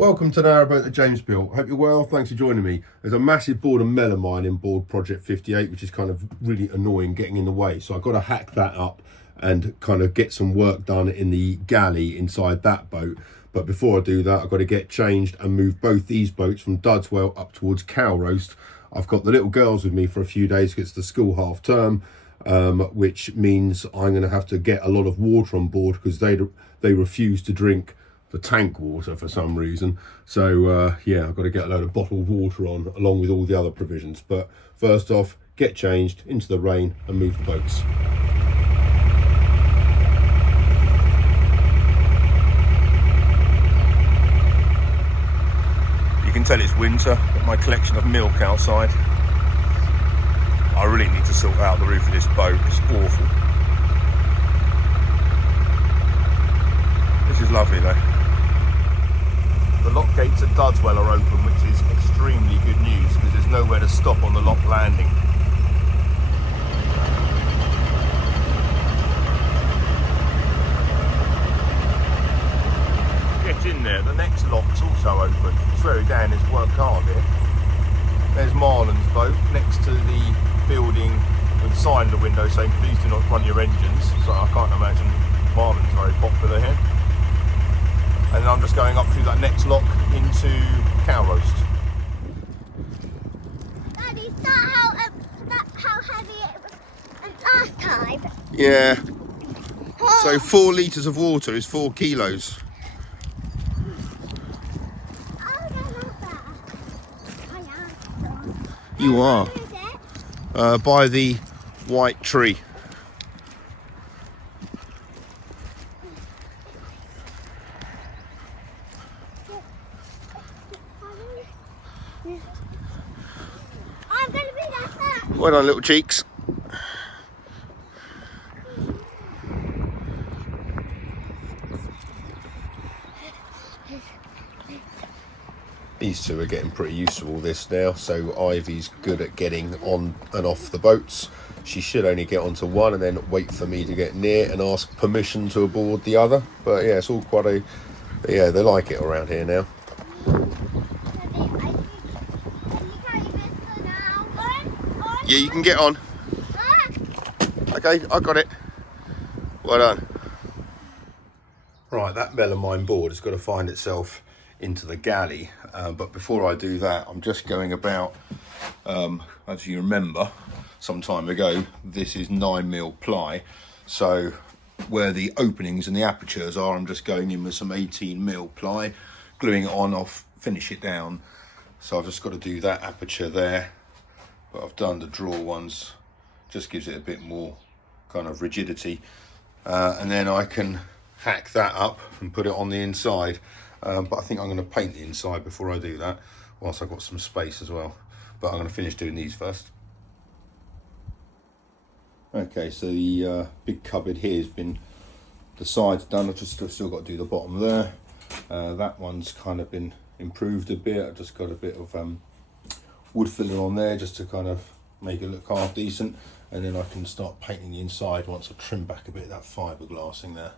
Welcome to Narrowboat that James built. Hope you're well. Thanks for joining me. There's a massive board of melamine in board project 58, which is kind of really annoying, getting in the way. So I've got to hack that up and kind of get some work done in the galley inside that boat. But before I do that, I've got to get changed and move both these boats from Dudswell up towards Cowroast. I've got the little girls with me for a few days because it's the school half term, which means I'm going to have to get a lot of water on board because they refuse to drink the tank water for some reason. So yeah, I've got to get a load of bottled water on along with all the other provisions. But first off, get changed into the rain and move the boats. You can tell it's winter, but my collection of milk outside. I really need to sort out the roof of this boat. It's awful. This is lovely though. The lock gates at Dudswell are open, which is extremely good news because there's nowhere to stop on the lock landing. Get in there, the next lock's also open. Swear down, it's worked hard here. There's Marlon's boat next to the building with a sign in the window saying please do not run your engines. So I can't imagine Marlon's very popular here. And I'm just going up through that next lock into Cowroast. Daddy, is that how heavy it was last time? Yeah. So 4 litres of water is 4 kilos. I don't know that. I am. You are. Where is it? By the white tree. I'm going to be that fast. Well done, little cheeks. These two are getting pretty used to all this now, so Ivy's good at getting on and off the boats. She should only get onto one and then wait for me to get near and ask permission to aboard the other. But yeah, it's all quite a... yeah, they like it around here now. Yeah, you can get on. Okay, I got it. Well done. Right, that melamine board has got to find itself into the galley. But before I do that, I'm just going about, as you remember, some time ago, this is 9mm ply. So where the openings and the apertures are, I'm just going in with some 18mm ply, gluing it on, I'll finish it down. So I've just got to do that aperture there. But I've done the draw ones, just gives it a bit more kind of rigidity. And then I can hack that up and put it on the inside. But I think I'm going to paint the inside before I do that, whilst I've got some space as well. But I'm going to finish doing these first. Okay, so the big cupboard here has been, the sides done, I've just still got to do the bottom there. That one's kind of been improved a bit. I've just got a bit of wood filling on there just to kind of make it look half decent, and then I can start painting the inside once I trim back a bit of that fiberglassing there.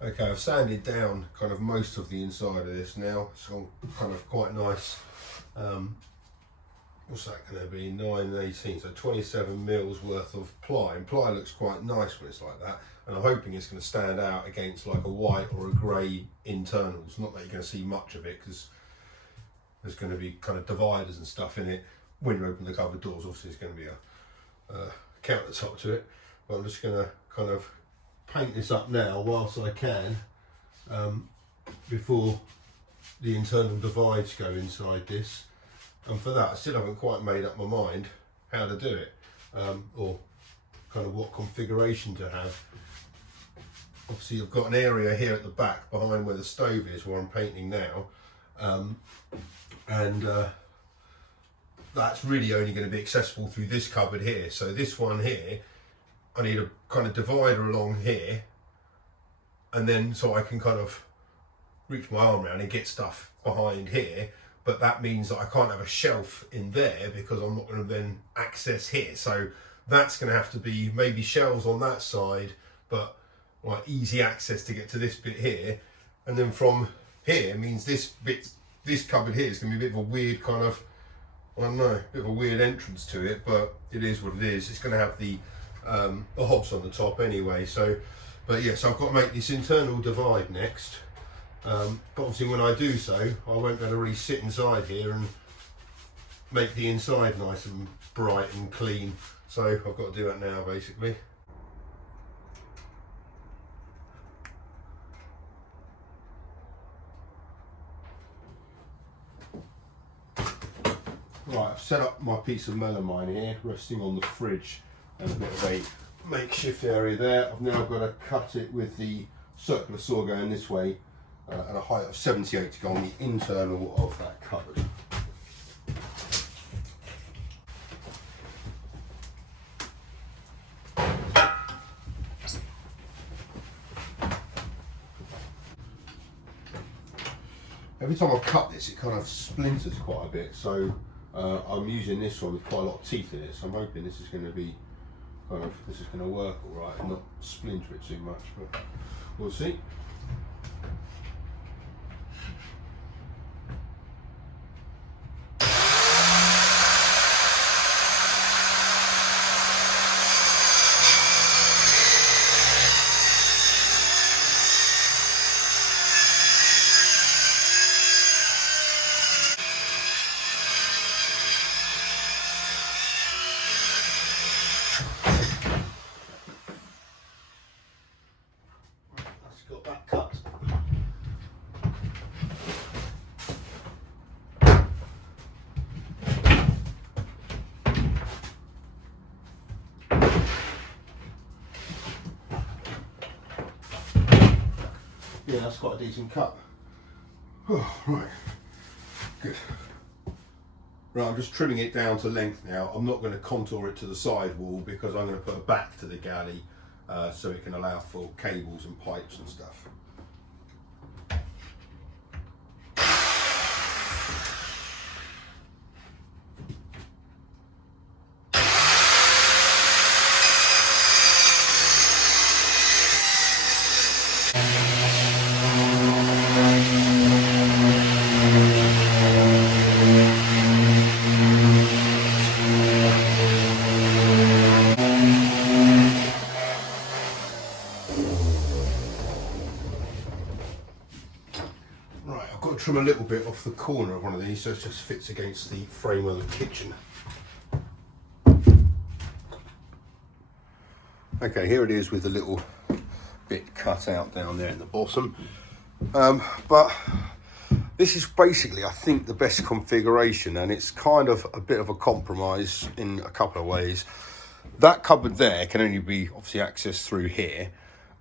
Okay, I've sanded down kind of most of the inside of this now. It's all kind of quite nice. What's that going to be? 9 and 18, so 27mm worth of ply. And ply looks quite nice when it's like that. And I'm hoping it's going to stand out against like a white or a grey internals. Not that you're going to see much of it because there's going to be kind of dividers and stuff in it. When you open the cupboard doors, obviously there's going to be a countertop to it. But I'm just going to kind of paint this up now whilst I can, before the internal divides go inside this. And for that, I still haven't quite made up my mind how to do it, or kind of what configuration to have. Obviously I've got an area here at the back behind where the stove is, where I'm painting now. That's really only going to be accessible through this cupboard here. So this one here, I need a kind of divider along here, and then so I can kind of reach my arm around and get stuff behind here. But that means that I can't have a shelf in there because I'm not going to then access here. So that's going to have to be maybe shelves on that side, but like easy access to get to this bit here, And then from here means this cupboard here is going to be a bit of a weird kind of, I don't know, a bit of a weird entrance to it, but it is what it is. It's going to have the hobs on the top anyway. So, but yeah, so I've got to make this internal divide next. But obviously when I do so, I won't be able to really sit inside here and make the inside nice and bright and clean. So I've got to do that now basically. Right, I've set up my piece of melamine here, resting on the fridge, and a bit of a makeshift area there. I've now got to cut it with the circular saw going this way at a height of 78 to go on the internal of that cupboard. Every time I cut this, it kind of splinters quite a bit, so I'm using this one with quite a lot of teeth in it, so I'm hoping this is going to be this is going to work all right and not splinter it too much, but we'll see. Got that cut. Yeah, that's quite a decent cut. Oh, right, good. Right, I'm just trimming it down to length now. I'm not going to contour it to the side wall because I'm going to put a back to the galley so it can allow for cables and pipes and stuff. Trim a little bit off the corner of one of these so it just fits against the frame of the kitchen. Okay, here it is with the little bit cut out down there in the bottom. But this is basically, I think, the best configuration, and it's kind of a bit of a compromise in a couple of ways. That cupboard there can only be obviously accessed through here.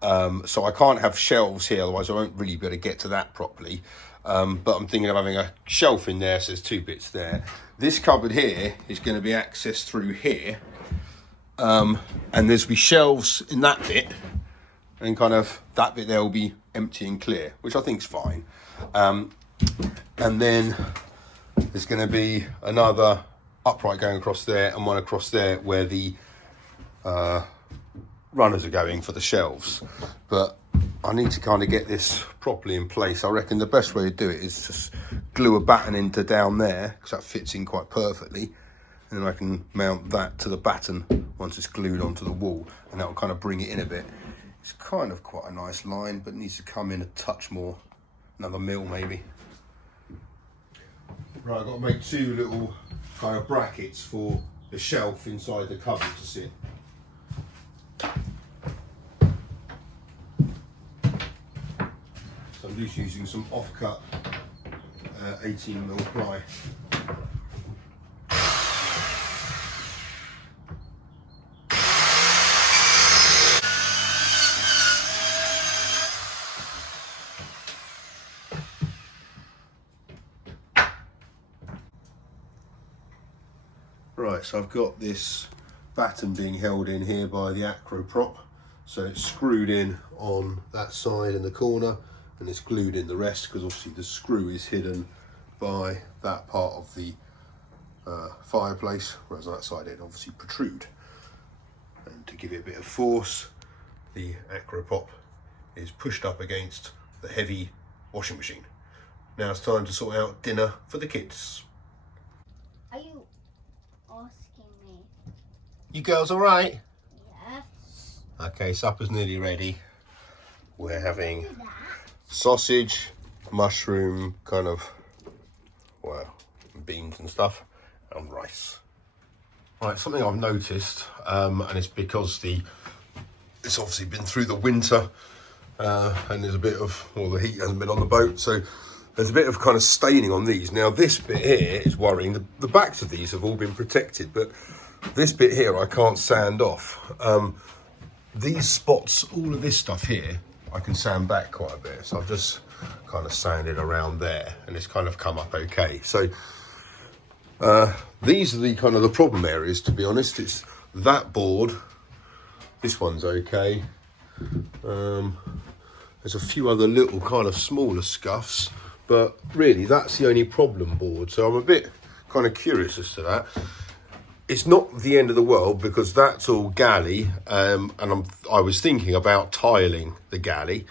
So I can't have shelves here, otherwise I won't really be able to get to that properly. But I'm thinking of having a shelf in there, so there's two bits there. This cupboard here is going to be accessed through here, and there's be shelves in that bit, and kind of that bit there will be empty and clear, which I think is fine. And then there's going to be another upright going across there and one across there where the runners are going for the shelves. But I need to kind of get this properly in place. I reckon the best way to do it is just glue a batten into down there, because that fits in quite perfectly, and then I can mount that to the batten once it's glued onto the wall, and that will kind of bring it in a bit. It's kind of quite a nice line, but needs to come in a touch more, another mil maybe. Right, I've got to make two little kind of brackets for the shelf inside the cupboard to sit. So I'm just using some off-cut 18mm ply. Right, so I've got this batten being held in here by the acro prop. So it's screwed in on that side in the corner, and it's glued in the rest, because obviously the screw is hidden by that part of the fireplace, whereas on that side it obviously protrude. And to give it a bit of force, the acro prop is pushed up against the heavy washing machine. Now it's time to sort out dinner for the kids. Are you asking me? You girls all right? Yes. Okay, supper's nearly ready. We're having Do that. sausage, mushroom, kind of, well, beans and stuff, and rice. Right, something I've noticed, and it's because it's obviously been through the winter, and there's a bit of, well, the heat hasn't been on the boat, so there's a bit of kind of staining on these. Now this bit here is worrying. The backs of these have all been protected, but this bit here I can't sand off. These spots, all of this stuff here, I can sand back quite a bit. So I've just kind of sanded around there and it's kind of come up okay. So these are the kind of the problem areas, to be honest. It's that board, this one's okay. There's a few other little kind of smaller scuffs, but really that's the only problem board. So I'm a bit kind of curious as to that. It's not the end of the world because that's all galley, and I was thinking about tiling the galley,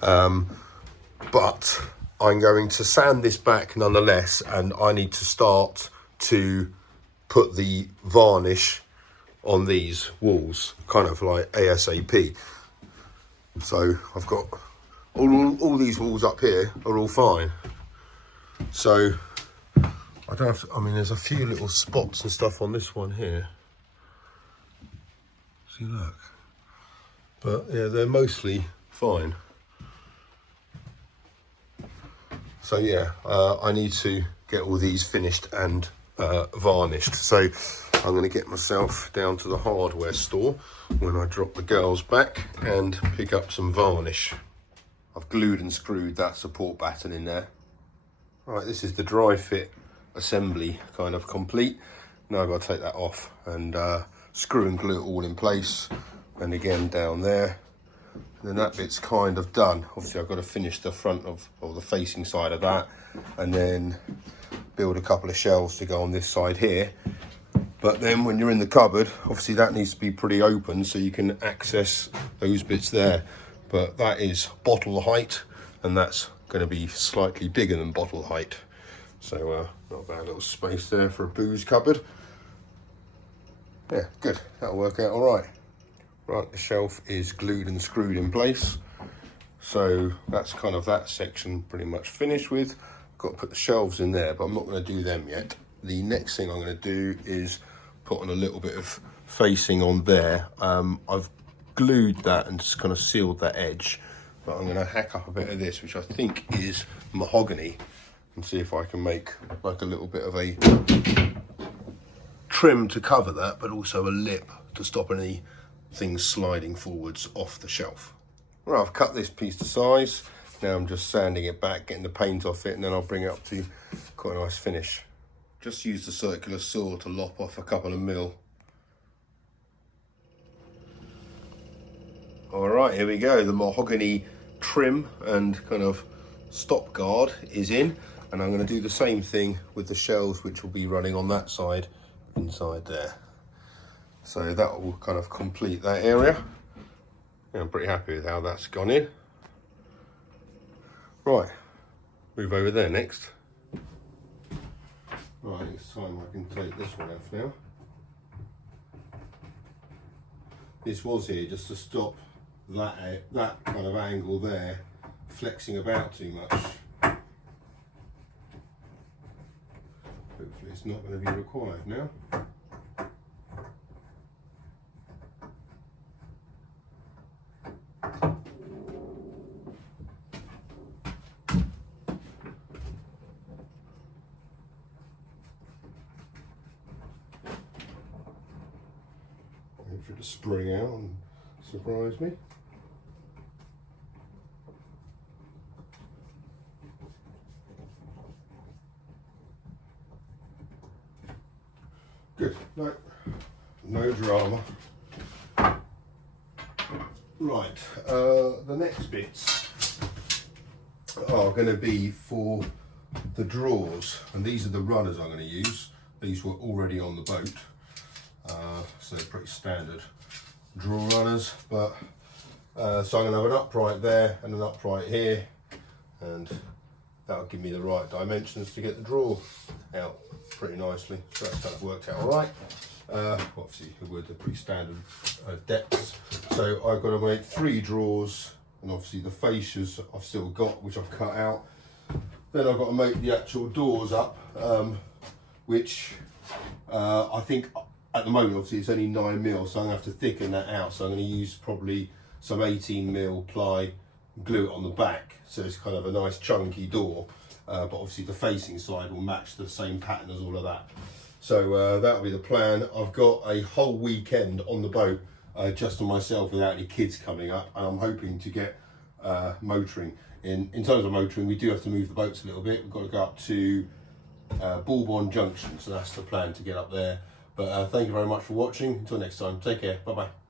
but I'm going to sand this back nonetheless, and I need to start to put the varnish on these walls, kind of like ASAP. So I've got all these walls up here are all fine. So I don't have to, I mean, there's a few little spots and stuff on this one here. See, look. But yeah, they're mostly fine. So yeah, I need to get all these finished and varnished. So I'm going to get myself down to the hardware store when I drop the girls back and pick up some varnish. I've glued and screwed that support batten in there. Right, this is the dry fit assembly kind of complete. Now I've got to take that off and screw and glue it all in place, and again down there, and then that bit's kind of done. Obviously I've got to finish the front of, or the facing side of that, and then build a couple of shelves to go on this side here. But then when you're in the cupboard, obviously that needs to be pretty open so you can access those bits there. But that is bottle height, and that's going to be slightly bigger than bottle height. So not a bad little space there for a booze cupboard. Yeah, good, that'll work out all right. Right, the shelf is glued and screwed in place. So that's kind of that section pretty much finished with. Got to put the shelves in there, but I'm not going to do them yet. The next thing I'm going to do is put on a little bit of facing on there. I've glued that and just kind of sealed that edge, but I'm going to hack up a bit of this, which I think is mahogany, and see if I can make like a little bit of a trim to cover that, but also a lip to stop any things sliding forwards off the shelf. Right, I've cut this piece to size. Now I'm just sanding it back, getting the paint off it, and then I'll bring it up to quite a nice finish. Just use the circular saw to lop off a couple of mil. All right, here we go. The mahogany trim and kind of stop guard is in, and I'm going to do the same thing with the shelves, which will be running on that side inside there. So that will kind of complete that area. Yeah, I'm pretty happy with how that's gone in. Right, move over there next. Right, it's time I can take this one off now. This was here just to stop that kind of angle there flexing about too much. Hopefully it's not going to be required now. Wait for it to spring out and surprise me. Good, no drama. Right, the next bits are going to be for the drawers, and these are the runners I'm going to use. These were already on the boat, so they're pretty standard drawer runners, but so I'm going to have an upright there and an upright here, and that'll give me the right dimensions to get the drawer out pretty nicely. So that's kind of worked out all right. Obviously the wood are pretty standard depths. So I've got to make 3 drawers, and obviously the fascias I've still got, which I've cut out. Then I've got to make the actual doors up, which I think at the moment obviously it's only 9mm, so I'm going to have to thicken that out. So I'm going to use probably some 18mm ply, glue it on the back, so it's kind of a nice chunky door, but obviously the facing side will match the same pattern as all of that. So that'll be the plan. I've got a whole weekend on the boat just on myself without any kids coming up, and I'm hoping to get motoring. In terms of motoring, we do have to move the boats a little bit. We've got to go up to Bourbon Junction, so that's the plan, to get up there. But thank you very much for watching. Until next time, take care, bye bye.